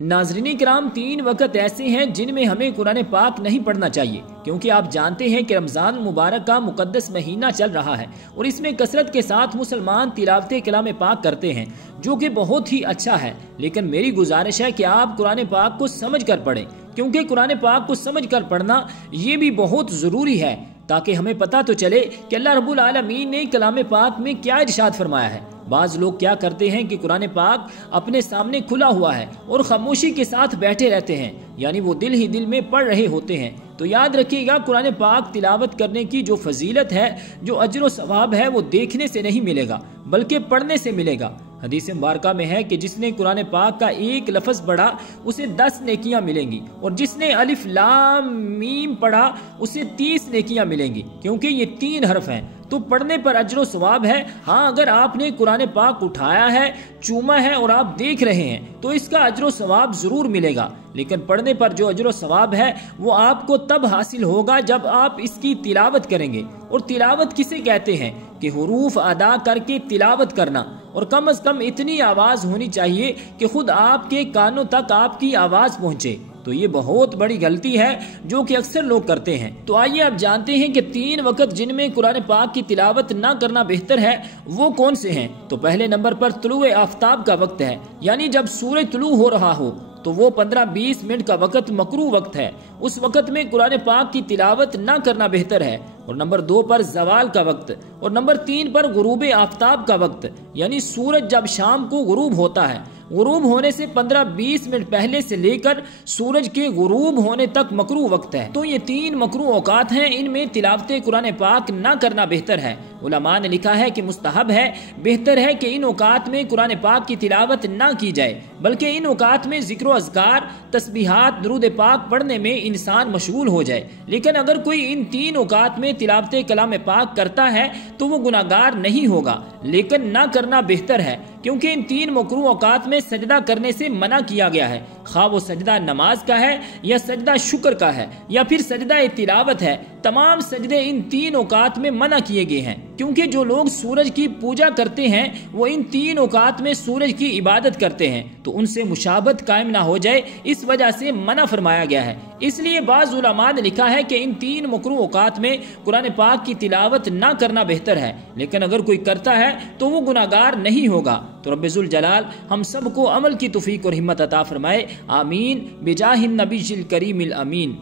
नाज़रीन کرام، 3 वक्त ऐसे हैं जिनमें हमें कुरान पाक नहीं पढ़ना चाहिए, क्योंकि आप जानते हैं कि रमज़ान मुबारक का मुकद्दस महीना चल रहा है और इसमें कसरत के साथ मुसलमान तिलावत कलाम पाक करते हैं, जो कि बहुत ही अच्छा है। लेकिन मेरी गुजारिश है कि आप कुरान पाक को समझ कर पढ़ें, क्योंकि कुरान पाक को समझ कर पढ़ना ये भी बहुत ज़रूरी है, ताकि हमें पता तो चले कि अल्लाह रब्बुल आलमीन ने कलाम पाक में क्या इरशाद फरमाया है। बाज़ लोग क्या करते हैं कि कुरान पाक अपने सामने खुला हुआ है और खामोशी के साथ बैठे रहते हैं, यानी वो दिल ही दिल में पढ़ रहे होते हैं। तो याद रखिएगा, कुरान पाक तिलावत करने की जो फजीलत है, जो अजर व सवाब है, वो देखने से नहीं मिलेगा बल्कि पढ़ने से मिलेगा। हदीस मुबारका में है कि जिसने कुरान पाक का एक लफ्ज़ पढ़ा उसे 10 नेकियां मिलेंगी, और जिसने अलिफ लाम मीम पढ़ा उसे 30 नेकियां मिलेंगी, क्योंकि ये 3 हरफ हैं। तो पढ़ने पर अजर सवाब है। हाँ, अगर आपने कुरान पाक उठाया है, चूमा है और आप देख रहे हैं तो इसका अजर सवाब ज़रूर मिलेगा, लेकिन पढ़ने पर जो अजर सवाब है वो आपको तब हासिल होगा जब आप इसकी तिलावत करेंगे। और तिलावत किसे कहते हैं कि हुरूफ अदा करके तिलावत करना, और कम से कम इतनी आवाज़ होनी चाहिए कि खुद आपके कानों तक आपकी आवाज़ पहुँचे। तो ये बहुत बड़ी गलती है जो कि अक्सर लोग करते हैं। तो आइए अब जानते हैं कि 3 वक्त जिनमें कुरान पाक की तिलावत ना करना बेहतर है वो कौन से हैं। तो पहले नंबर पर तुलुए आफ्ताब का वक्त है, यानी जब सूरज तुलू हो रहा हो तो वो 15-20 मिनट का वक्त मकरू वक्त है। उस वक्त में कुरान पाक की तिलावत ना करना बेहतर है। और नंबर 2 पर जवाल का वक्त, और नंबर 3 पर गुरूब आफ्ताब का वक्त, यानी सूरज जब शाम को गुरूब होता है। गुरूब होने से 15-20 मिनट पहले से लेकर सूरज के गुरूब होने तक मकरू वक्त है। तो ये 3 मकरू औकात हैं, इनमें तिलावत कुरान पाक ना करना बेहतर है। उलमा ने लिखा है कि मुस्तहब है, बेहतर है कि इन औकात में कुरान पाक की तिलावत ना की जाए, बल्कि इन औकात में जिक्र अज़कार, तस्बीहात, दुरूद पाक पढ़ने में इंसान मशगूल हो जाए। लेकिन अगर कोई इन 3 औकात में तिलावत कलाम पाक करता है तो वो गुनाहगार नहीं होगा, लेकिन ना करना बेहतर है, क्योंकि इन 3 मकरू औकात में सजदा करने से मना किया गया है। खा वो सजदा नमाज का है या सजदा शुक्र का है या फिर सजदा तिलावत है, तमाम सजदे इन 3 औकात में मना किए गए हैं, क्योंकि जो लोग सूरज की पूजा करते हैं वो इन 3 औकात में सूरज की इबादत करते हैं, तो उनसे मुशाबत कायम ना हो जाए, इस वजह से मना फरमाया गया है। इसलिए बाज़ उलमा ने लिखा है कि इन 3 मकरू औकात में कुरान पाक की तिलावत ना करना बेहतर है, लेकिन अगर कोई करता है तो वो गुनाहगार नहीं होगा। तो रब्बुल जलाल हम सबको अमल की तौफीक और हिम्मत अता फरमाए। आमीन बिजाहिन नबीजिल करीमिल अमीन।